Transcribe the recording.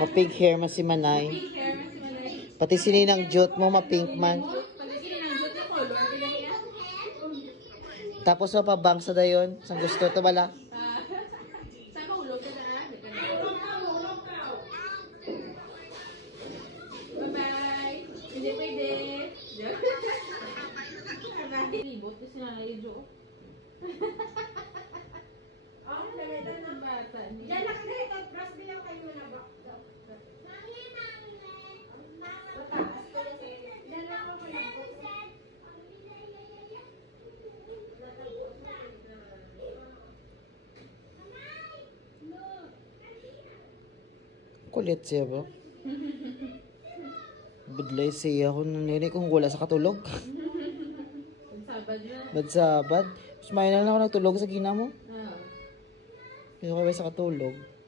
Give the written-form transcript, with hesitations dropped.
Ma-pink hair man si Manay. Pink hair man si Manay. Pati sininang jute mo, ma-pink man. Pag sininang jute na color, ilan yan? Tapos mapabang sa dayon. Sang gusto to bala. Saan ba ulog ka na? Bye-bye. Hindi pwede. Libot kasi nanay Jo. Diyan lang na ito. Brush bilang kayo na ba? Kulit siya ba? Budlay siya ako nangyari kung wala sa katulog. Sabad na. Badsabad. Mas may na lang ako nagtulog sa gina mo. Ah. Hindi ko sa katulog.